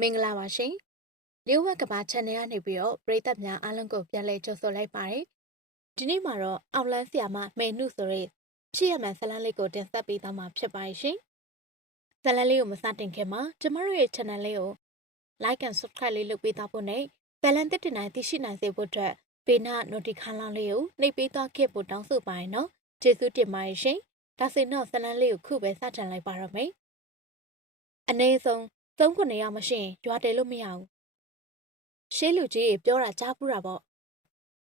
မင်္ဂလာပါရှင်။လျှို့ဝက်ကဘာ channel ကနေပြီးတော့ပရိသတ်များအားလုံးကိုပြန်လည်ကြိုဆိုလိုက်ပါတယ်။ဒီနေ့မှာတော့အောင်လန်းဆီယာမမေနုဆိုတဲ့ဖြစ်ရမှန်ဇာတ်လမ်းလေးကိုတင်ဆက်ပေးသွားမှာဖြစ်ပါတယ်ရှင်။ဇာတ်လမ်းလေးကိုမစတင်ခင်မှာကျမတို့ရဲ့ channel လေးကို like and subscribe လေးလုပ်ပေးသားဖို့နဲ့ဇာတ်လမ်းတစ်တင်တိုင်းသိရှိနိုင်စေဖို့အတွက်ပေနာ notification လောင်းလေးကိုနှိပ်ပေးသွားခဲ့ဖို့တောင်းဆိုပါတယ်နော်။ကျေးဇူးတင်ပါတယ်ရှင်။ဒါဆိုရင်တော့ဇာတ်လမ်းလေးကိုခုပဲစတင်လိုက်ပါတော့မယ်။အနည်းဆုံး သုံးခုနေရမရှိရင်ရွာတယ်လို့မရဘူးရှေးလူကြီးတွေပြောတာကြားပူတာပေါ့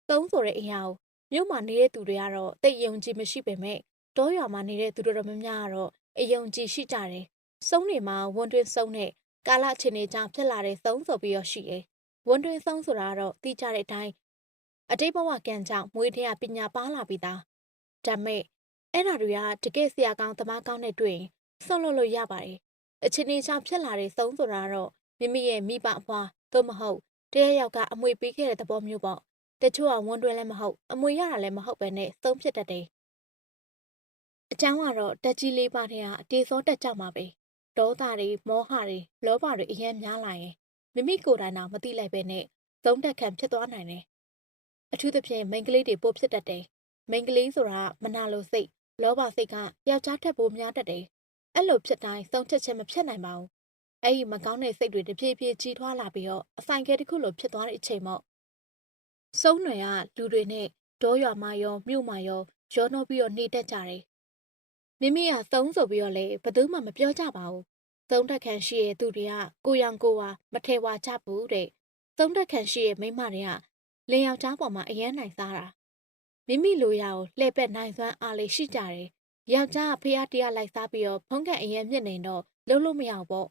သုံးဆိုတဲ့အရာကိုမြို့မှာနေတဲ့သူတွေကတော့တိတ်ယုံကြည်မရှိပေမဲ့တောရွာမှာနေတဲ့သူတို့တော်များများကတော့အယုံကြည်ရှိကြတယ်စုံးတွေမှာဝန်တွင်စုံးတဲ့ကာလအခြေအနေကြောင့်ဖြစ်လာတဲ့စုံးဆိုပြီးတော့ရှိတယ်ဝန်တွင်စုံးဆိုတာကတော့သိကြတဲ့အတိုင်းအတိတ်ဘဝကံကြောင့်မွေးတဲ့ပညာပါလာပြီးသားဒါမဲ့အဲ့ဓာတွေကတကယ်ဆရာကောင်းသမားကောင်းနဲ့တွေ့ရင်ဆုံးလို့လို့ရပါတယ် အချင်းချင်းချောင်ဖြစ်လာတဲ့စုံးဆိုတာတော့မိမိရဲ့မိဘအဖွာသို့မဟုတ်တရယောက်ကအမွေပေးခဲ့တဲ့သဘောမျိုးပေါ့တချို့ကဝန်တွဲလည်းမဟုတ်အမွေရတာလည်းမဟုတ်ပဲနဲ့စုံဖြစ်တတ်တယ်အချောင်းကတော့တက်ကြီးလေးပါးတဲ့အတေစောတက်ကြမှာပဲဒေါသတွေမောဟတွေလောဘတွေအရင်များလာရင်မိမိကိုယ်တိုင်တော့မသိလိုက်ပဲနဲ့သုံးတက်ခံဖြစ်သွားနိုင်တယ်အထူးသဖြင့်မိန်းကလေးတွေပို့ဖြစ်တတ်တယ်မိန်းကလေးဆိုတာမနာလိုစိတ်လောဘစိတ်ကယောက်ျားထက်ပိုများတတ်တယ် အဲ့လိုဖြစ်တိုင်းဆုံးချက်ချက်မဖြစ်နိုင်ပါဘူး။အဲ့ဒီမကောင်းတဲ့စိတ်တွေတဖြည်းဖြည်းကြီးထွားလာပြီးတော့အဆိုင်ကဲတစ်ခုလိုဖြစ်သွားတဲ့အချိန်ပေါ့။စုံးနယ်ကလူတွေနဲ့ဒေါ်ရွာမရောမြို့မရောရောနှောပြီးတော့နေတတ်ကြတယ်။မိမိကသုံးဆိုပြီးတော့လေဘယ်သူမှမပြောကြပါဘူး။သုံးတက်ခံရှိရဲ့သူတွေကကိုရောင်ကိုဝါမထဲဝါကြဘူးတဲ့။သုံးတက်ခံရှိရဲ့မိမတွေကလင်ယောက်ျားပေါ်မှာအယမ်းနိုင်စားတာ။မိမိလိုရာကိုလှည့်ပက်နိုင်စွမ်းအားလေးရှိကြတယ် ယောက်ျားကဖေးအားတရားလိုက်စားပြီးတော့ဖုံးကန်အရင်မြင့်နေတော့လုံးလို့မရဘူးပေါ့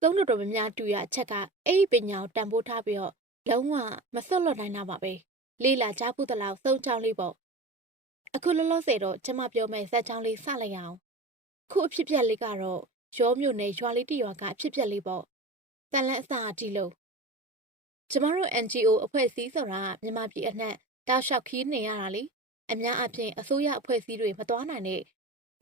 သုံးတော်တော်များများတူရအချက်ကအဲ့ဒီပညာကိုတန်ဖိုးထားပြီးတော့လုံးဝမစွတ်လွတ်နိုင်တာပါပဲလေးလာကြားဖို့တလောက်စုံချောင်းလေးပေါ့အခုလောလောဆယ်တော့ကျမပြောမဲ့ဇက်ချောင်းလေးစလိုက်အောင်ခုအဖြစ်ပြက်လေးကတော့ရောမြို့နယ်ရွာလေးတရွာကအဖြစ်ပြက်လေးပေါ့တန်လန်းအစာအတီလို့ကျမတို့ NGO အဖွဲ့အစည်းဆိုတာမြန်မာပြည်အနှံ့တောက်လျှောက်ခီးနေရတာလေ အများအပြားအစိုးရအဖွဲ့အစည်းတွေမသွားနိုင်တဲ့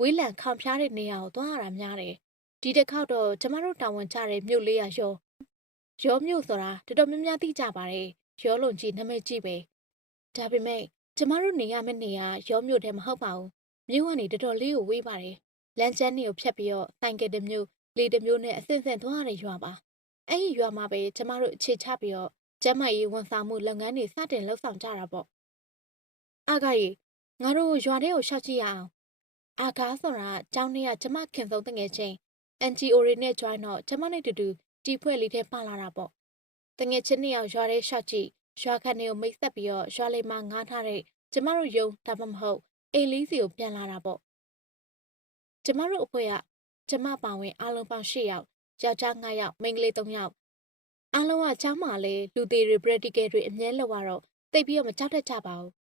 ဝေးလံခေါင်ဖျားတဲ့နေရာကိုသွားရတာများတယ်။ဒီတစ်ခေါက်တော့ကျမတို့တာဝန်ကျတဲ့မြို့လေးရရောရောမြို့ဆိုတာတော်တော်များများသိကြပါတယ်။ရောလုံကြီးနာမည်ကြီးပဲ။ဒါပေမဲ့ကျမတို့နေရမယ့်နေရာရောမြို့ထဲမဟုတ်ပါဘူး။မြို့ကနေတော်တော်လေးကိုဝေးပါတယ်။လမ်းကျန်းတွေကိုဖြတ်ပြီးတော့ဆိုင်ကယ်တစ်မျိုးလေတစ်မျိုးနဲ့အဆင့်ဆင့်သွားရတဲ့ရွာပါ။အဲ့ဒီရွာမှာပဲကျမတို့အခြေချပြီးတော့ကျမကြီးဝန်ဆောင်မှုလုပ်ငန်းတွေစတင်လှုပ်ဆောင်ကြတာပေါ့။ အာဂါကြီးငါတို့ရွာထဲကိုရှောက်ကြည့်ရအောင်အာဂါဆိုတာကျောင်းထဲကကျမခင်ဆုံးတငယ်ချင်း NGO တွေနဲ့ join တော့ကျမနဲ့တူတူတီဖွဲ့လေးထဲပါလာတာပေါ့တငယ်ချင်းနှစ်ယောက်ရွာထဲရှောက်ကြည့်ရွာခန့်တွေကိုမိတ်ဆက်ပြီးတော့ရွာလေးမှာငားထားတဲ့ကျမတို့ယုံဒါမှမဟုတ်အိမ်လေးစီကိုပြန်လာတာပေါ့ကျမတို့အဖွဲ့ကကျမပါဝင်အားလုံးပေါင်း၈ယောက်ယောက်ျား9ယောက်မိန်းကလေး3ယောက်အားလုံးကကျောင်းမှာလေလူသေးတွေ practical တွေအမြဲလောက်တော့တိတ်ပြီးတော့မကြောက်တတ်ကြပါဘူး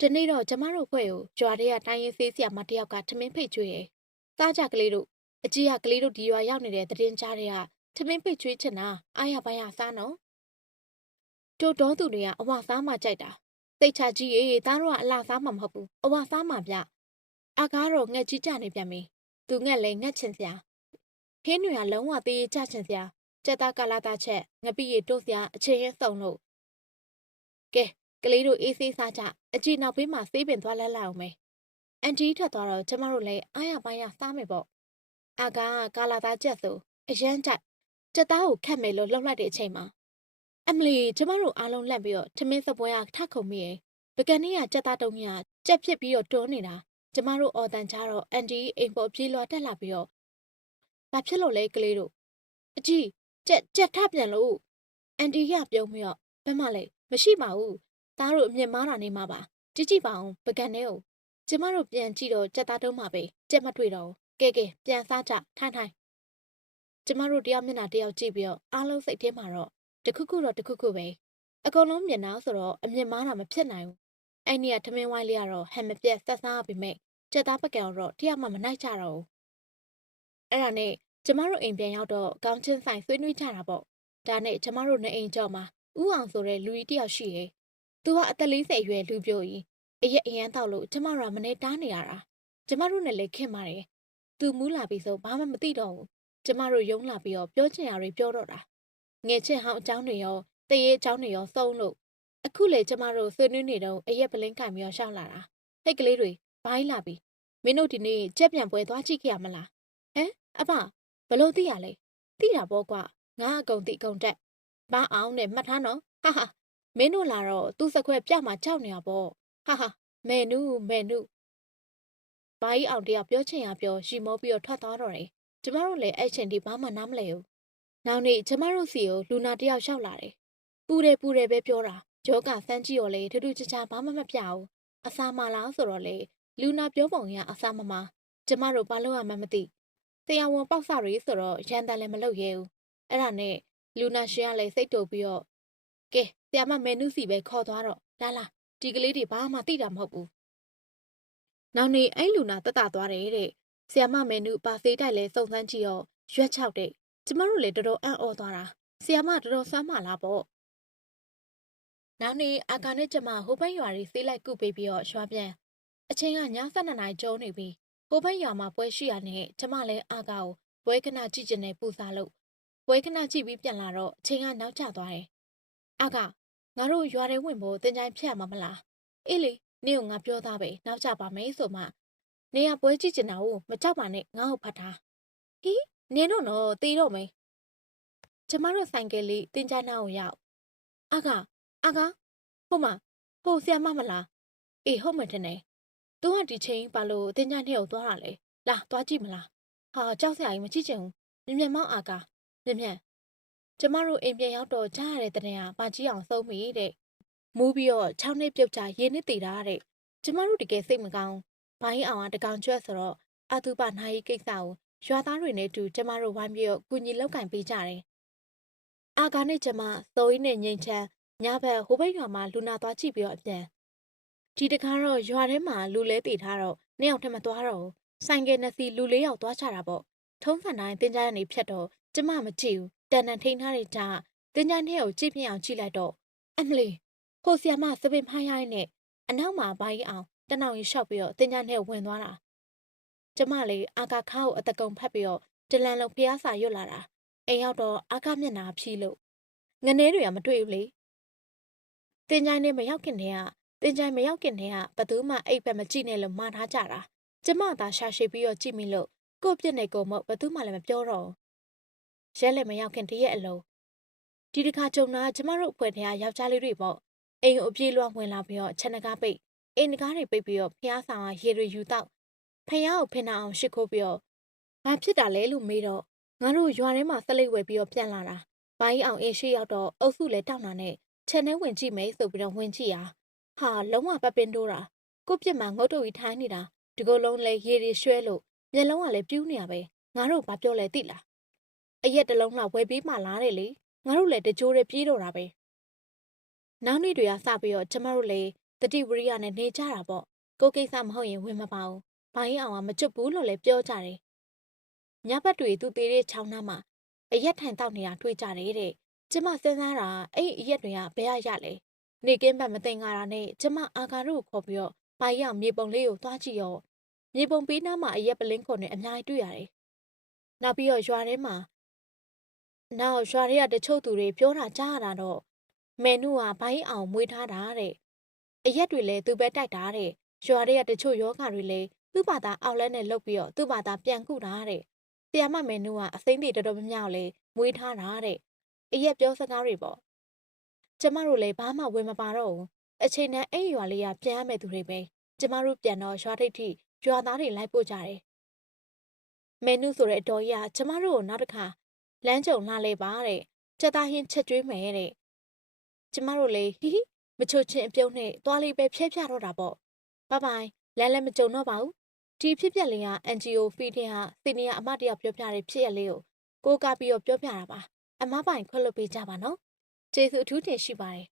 ဒီနေ့တော့ကျမတို့ဖွဲ့ကိုကြွားတဲ့ကတိုင်းရင်ဆေးဆရာမတယောက်ကထမင်းဖိတ်ကျွေးရယ်။စားကြကလေးတို့အကြီးကကလေးတို့ဒီရွာရောက်နေတဲ့တည်င်းကြားတွေကထမင်းဖိတ်ကျွေးချင်တာအားရပါရစားနော်။တို့တော်သူတွေကအဝစားမှကြိုက်တာ။စိတ်ချကြီးရေသားတို့ကအလားစားမှမဟုတ်ဘူး။အဝစားမှဗျ။အကားတော့ငှက်ကြီးကြနေပြန်ပြီ။သူငှက်လဲငှက်ချင်စရာ။ခင်းတွေကလုံးဝသေးကြချင်စရာ။ကြက်သားကလာသားချက်ငပိရီတို့စရာအချင်းရင်စုံလို့ကဲ ကလေးတို့အေးဆေးစားကြအကြည့်နောက်ဘေးမှာဆေးပင်သွားလက်လိုက်အောင်မယ်အန်တီထွက်သွားတော့ကျမတို့လည်းအားရပါးရစားမယ်ပေါ့အာကာကကာလာသားကြက်ဆိုအရန်ကြိုက်ကြက်သားကိုခတ်မယ်လို့လှုပ်လိုက်တဲ့အချိန်မှာအမလီကျမတို့အားလုံးလက်ပြီးတော့ထမင်းစပွဲကထခုံမိရဲ့ပကံနေ့ကကြက်သားတုံးကြီးကကြက်ဖြစ်ပြီးတော့တွန်းနေတာကျမတို့အော်တန်ချတော့အန်တီအိမ်ပေါ်ပြေးလွှာတက်လာပြီးတော့ဘာဖြစ်လို့လဲကလေးတို့အကြီးကြက်ကြက်ထပြန်လို့အန်တီကပြုံးပြီးတော့ဘယ်မှလဲမရှိပါဘူး သားတို့အမြင်မားတာနေမှာပါကြည့်ကြည့်ပါအောင်ပကံနဲ့ကိုကျမတို့ပြန်ကြည့်တော့ကြက်သားတုံးမှာပဲကြက်မတွေ့တော့ကဲကဲပြန်စားကြထိုင်ထိုင်ကျမတို့တယောက်မျက်နှာတယောက်ကြည့်ပြီးတော့အားလုံးစိတ်ထဲမှာတော့တခုခုတော့တခုခုပဲအကုန်လုံးမျက်နှာဆိုတော့အမြင်မားတာမဖြစ်နိုင်ဘူးအဲ့ဒီကထမင်းဝိုင်းလေးကတော့ဟန်မပြတ်ဆက်စားပြီးမဲ့ကြက်သားပကံတော့တယောက်မှမနိုင်ကြတော့ဘူးအဲ့ဒါနဲ့ကျမတို့အိမ်ပြန်ရောက်တော့ကောင်းချင်းဆိုင်ဆွေးနွေးကြတာပေါ့ဒါနဲ့ကျမတို့နေအိမ်ကျော်မှာဥအောင်ဆိုတဲ့လူကြီးတယောက်ရှိရဲ့ သူကအသက်40အရွယ်လူပြိုကြီးအရက်အရန်တောက်လို့ကျမတို့ကမနေတားနေရတာကျမတို့နဲ့လည်းခင်ပါတယ်သူမူးလာပြီဆိုဘာမှမသိတော့ဘူးကျမတို့ယုံလာပြီးတော့ပြောချင်ရတွေပြောတော့တာငယ်ချင်းဟောင်းအကြောင်းတွေရောတရေအကြောင်းတွေရောစုံလို့အခုလေကျမတို့ဆွေးနွေးနေတော့အရက်ပလင်းကင်ပြီးတော့ရှောက်လာတာဟိတ်ကလေးတွေဘိုင်းလာပြီမင်းတို့ဒီနေ့ကြက်ပြန်ပွဲသွားကြည့်ခဲ့ရမလားဟမ်အဖဘလို့သိရလဲသိတာပေါ့ကွာငါအကုန်သိအကုန်တက်ဘာအောင်နဲ့မှတ်ထားနော်ဟာဟာ မင်းတို့လာတော့သူ့စခွဲပြမှာကြောက်နေရပေါ့ဟာဟာမဲနုမဲနုဘာကြီးအောင်တရားပြောချင်ရပြောရှီမောပြီးတော့ထွက်သွားတော့တယ်ကျမတို့လည်းအဲ့ချိန်ဒီဘာမှနားမလဲဘူးနောက်နေ့ကျမတို့စီကိုလူနာတယောက်လျှောက်လာတယ်ပူတယ်ပူတယ်ပဲပြောတာယောဂစမ်းကြည့်ရောလေထူးထူးခြားခြားဘာမှမပြဘူးအစာမလားဆိုတော့လေလူနာပြောပုံရအစာမမကျမတို့ဘာလို့ရမှန်းမသိဆရာဝန်ပေါက်စရီဆိုတော့ရန်တန်လည်းမလုပ်ရဲဘူးအဲ့ဒါနဲ့လူနာရှင်ကလည်းစိတ်တူပြီးတော့ ကဲဆရာမမဲနုစီပဲခေါ်သွားတော့လာလာဒီကလေးတွေဘာမှသိတာမဟုတ်ဘူးနောက်နေ့အဲ့လူနာတက်တာသွားတယ်တဲ့ဆရာမမဲနုပါစေးတိုက်လဲစုံစမ်းကြည့်တော့ရွက်ချောက်တဲ့ကျမတို့လည်းတော်တော်အံ့ဩသွားတာဆရာမတော်တော်စွမ်းမှလားပေါ့နောက်နေ့အာကာနဲ့ကျမဟိုဘက်ရွာတွေဆေးလိုက်ကုပေးပြီးတော့ရွာပြန်အချိန်ကည7နာရီကျုံနေပြီဟိုဘက်ရွာမှာပွဲရှိရနဲ့ကျမလည်းအာကာကိုပွဲခဏကြည့်ကျင်နေပူစားလို့ပွဲခဏကြည့်ပြီးပြန်လာတော့အချိန်ကနောက်ကျသွားတယ် အာကာငါတို့ရွာထဲဝင်ဖို့တင်ကြိုင်ဖြတ်မှာမလားအေးလေနင့်ကိုငါပြောသားပဲနောက်ကျပါမယ်ဆိုမှနေရပွဲကြည့်ကျင်တာကိုမကြောက်ပါနဲ့ငါ့ကိုဖတ်ထားဟီးနင်တို့တော့တီးတော့မယ်ကျမတို့ဆိုင်ကယ်လေးတင်ကြိုင်နာကိုရောက်အာကာအာကာဟုတ်မဟုတ်ဆရာမမလားအေးဟုတ်မှထင်တယ်သူကဒီချိန်ဘာလို့တင်ကြိုင်ထဲကိုသွားတာလဲလာသွားကြည့်မလားဟာကြောက်စရာကြီးမကြည့်ချင်ဘူးမြင်မြန်မောက်အာကာမြင်မြန် ကျမတို့အိမ်ပြန်ရောက်တော့ကြားရတဲ့တဲ့ကပါကြီးအောင်သုံးမိတဲ့မူးပြီးတော့6နှစ်ပြုတ်ချရေနစ်တည်တာတဲ့ကျမတို့တကယ်စိတ်မကောင်းဘိုင်းအောင်ကတကောင်ကျွတ်ဆိုတော့အတုပနိုင်ကိစ္စကိုရွာသားတွေနဲ့တူကျမတို့ဝိုင်းပြီးတော့ကုညီလောက်ကင်ပေးကြတယ်အာကာနဲ့ကျမစိုးရင်းနဲ့ငိန်ချမ်းညဘက်ဟိုဘက်ရွာမှာလူနာသွားကြည့်ပြီးတော့အပြန်ဒီတကားတော့ရွာထဲမှာလူလဲတည်ထားတော့နှစ်ယောက်ထက်မသွားတော့ဘူးဆိုင်ကယ်နှစ်စီးလူလေးယောက်သွားချတာပေါ့ထုံးစံတိုင်းတင်ကြရနေဖြတ်တော့ကျမမကြည့်ဘူး တန်တန်ထိန်ထားတဲ့ကြားတင်ကြတဲ့ကိုကြည့်ပြအောင်ကြည့်လိုက်တော့အမလီဟိုဆီယမစပင်ဖိုင်းရိုင်းနဲ့အနောက်မှာဘိုင်းအောင်တနောင်ရီလျှောက်ပြီးတော့တင်ကြတဲ့ဝင်သွားတာကျမလေးအာကာခါကိုအတကုံဖက်ပြီးတော့တလန်လုံးဖျားစာရွတ်လာတာအိမ်ရောက်တော့အာကာမျက်နှာဖြီးလို့ငနေတွေကမတွေ့ဘူးလေတင်ကြိုင်းနဲ့မရောက်ခင်တည်းကတင်ကြိုင်းမရောက်ခင်တည်းကဘသူမှအိပ်ဘက်မကြည့်နဲ့လို့မှားထားကြတာကျမသာရှာရှိပြီးတော့ကြည့်မိလို့ကို့ပြစ်နေကိုမဟုတ်ဘသူမှလည်းမပြောတော့ ရဲလည်းမရောက်ခင်တရက်အလုံးဒီတစ်ခါကြုံတာကျမတို့အဖွဲ့ထဲကယောက်ျားလေးတွေပေါ့အိမ်ကိုအပြေးလွှမ်းဝင်လာပြီးတော့ချက်နကားပိတ်အိမ်နကားတွေပိတ်ပြီးတော့ဖျားဆောင်ကရေတွေယူတော့ဖယားကိုဖင်နာအောင်ရှစ်ခိုးပြီးတော့ဘာဖြစ်တာလဲလို့မေးတော့ငါတို့ရွာထဲမှာဆက်လက်ဝယ်ပြီးတော့ပြန်လာတာဘိုင်းအောင်အင်းရှိရောက်တော့အုပ်စုလဲတောင်းတာနဲ့ချက်နဲ့ဝင်ကြည့်မယ်ဆိုပြီးတော့ဝင်ကြည့်ရဟာလုံးဝပပင်းတိုးတာကိုပြစ်မှာငုတ်တုတ်ကြီးထိုင်းနေတာဒီကုလုံးလဲရေတွေရွှဲလို့မျက်လုံးကလည်းပြူးနေရပဲငါတို့ဘာပြောလဲသိလား အရက်တလုံးလောက်ဝယ်ပေးမှလားတဲ့လေငါတို့လည်းတကြိုးတွေပြေးတော့တာပဲနောက်နေ့တွေကစပြီးတော့ကျမတို့လည်းတတိဝရိယနဲ့နေကြတာပေါ့ကိုကိစ္စမဟုတ်ရင်ဝင်မပါဘူးဘိုင်းအောင်ကမကျွတ်ဘူးလို့လည်းပြောကြတယ်ညဘက်တွေသူသေးတဲ့ချောင်းနှမ်းမှာအရက်ထိုင်တောက်နေတာတွေ့ကြတယ်တဲ့ကျမစဉ်းစားတာအဲ့အရက်တွေကဘယ်ရရလဲနေကင်းဘက်မသိင်္ဂါတာနဲ့ကျမအာကာတို့ကိုခေါ်ပြီးတော့ဘိုင်းအောင်မြေပုံလေးကိုသွားကြည့်ရောမြေပုံပေးနားမှာအရက်ပလင်းခွန်နဲ့အများကြီးတွေ့ရတယ်နောက်ပြီးတော့ရွာထဲမှာ နောက်ရွာတွေကတချို့သူတွေပြောတာကြားရတာတော့မဲနုကဘိုင်းအောင်မွေးထားတာတဲ့အရက်တွေလည်းသူပဲတိုက်တာတဲ့ရွာတွေကတချို့ယောဂါတွေလည်းသူ့ဘာသာအောက်လက်နဲ့လုတ်ပြီးတော့သူ့ဘာသာပြန်ကုတာတဲ့။ဆီယမမဲနူကအစိမ့်တွေတော်တော်များများလေမွေးထားတာတဲ့အရက်ပြောစကားတွေပေါ့။ကျမတို့လည်းဘာမှဝင်မပါတော့ဘူး။အချိန်တန်းအဲ့ရွာလေးကပြန်ရမယ်သူတွေပဲ။ကျမတို့ပြန်တော့ရွာထိပ်ထိရွာသားတွေလိုက်ပို့ကြတယ်။မဲနူဆိုတဲ့အတော်ကြီးကကျမတို့ကိုနောက်တစ်ခါ လမ်းကြုံလာလေပါတဲ့။ချက်သားဟင်းချက်ကျွေးမယ်တဲ့။ကျမတို့လေဟီဟီမချိုချင်းအပြုံးနဲ့သွားလေးပဲဖျက်ပြတော့တာပေါ့။ဘိုင်ဘိုင်လမ်းလည်းမကြုံတော့ပါဘူးဒီဖြစ်ပျက်လေးက NGO ဖီတင်ဟာစီနီယာအမတယောက်ပြောပြတဲ့ဖြစ်ရလေးကိုကိုးကားပြီးတော့ပြောပြတာပါအမပိုင်ခွက်လုပ်ပေးကြပါနော်ကျေးဇူးအထူးတင်ရှိပါတယ်